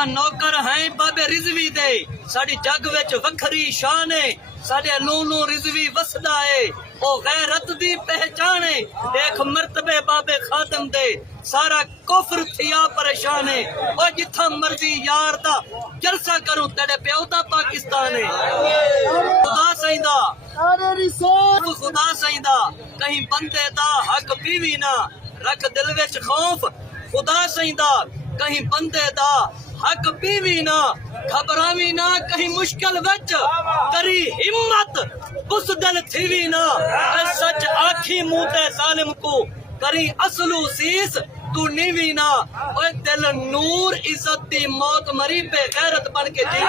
नौकर हैं बाबे रिजवी दे साडी जग विच वखरी शान है साडे नूनू रिजवी वसदा है ओ गैरत दी पहचान है देख मर्तबे बाबे खातम दे सारा कुफर थिया परेशान है ओ जिथा मर्जी यार दा जलसा करूं तेरे प्यो दा पाकिस्तान है खुदा सईदा खुदा सईदा कहीं बंदे दा हक बीवी ना रख दिल विच खौफ खुदा सईदा कहीं बंदे दा हक बीवी ना घबरावी ना कहीं मुश्किल वच करी हिम्मत उस दिल थीवी ना सच आखी मुंह ते जालिम को करी असलू सीस तू नीवी ना ओए दिल नूर इज्जत दी मौत मरी पे गैरत बन के जी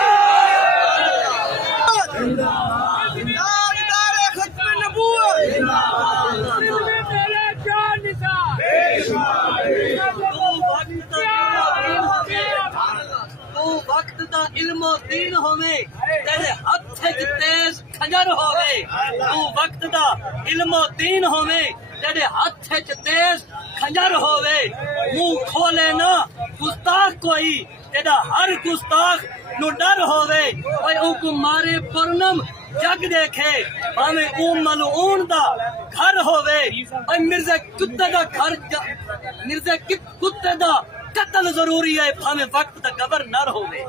वक्त दा इल्मो दीन होवे तेरे हथ च तेज खंजर होवे तू वक्त दा इल्मो दीन होवे तेरे हथ च तेज खंजर होवे मुंह खोले ना गुस्ताख कोई तेरा हर गुस्ताख नु डर होवे ओए उनको मारे पूर्णम जग देखे भावे मलऊन दा घर होवे ओए मिर्जा कुत्ते दा घर मिर्जा कुत्ते दा कत्ल जरूरी है भावे वक्त दा कबर न होवे।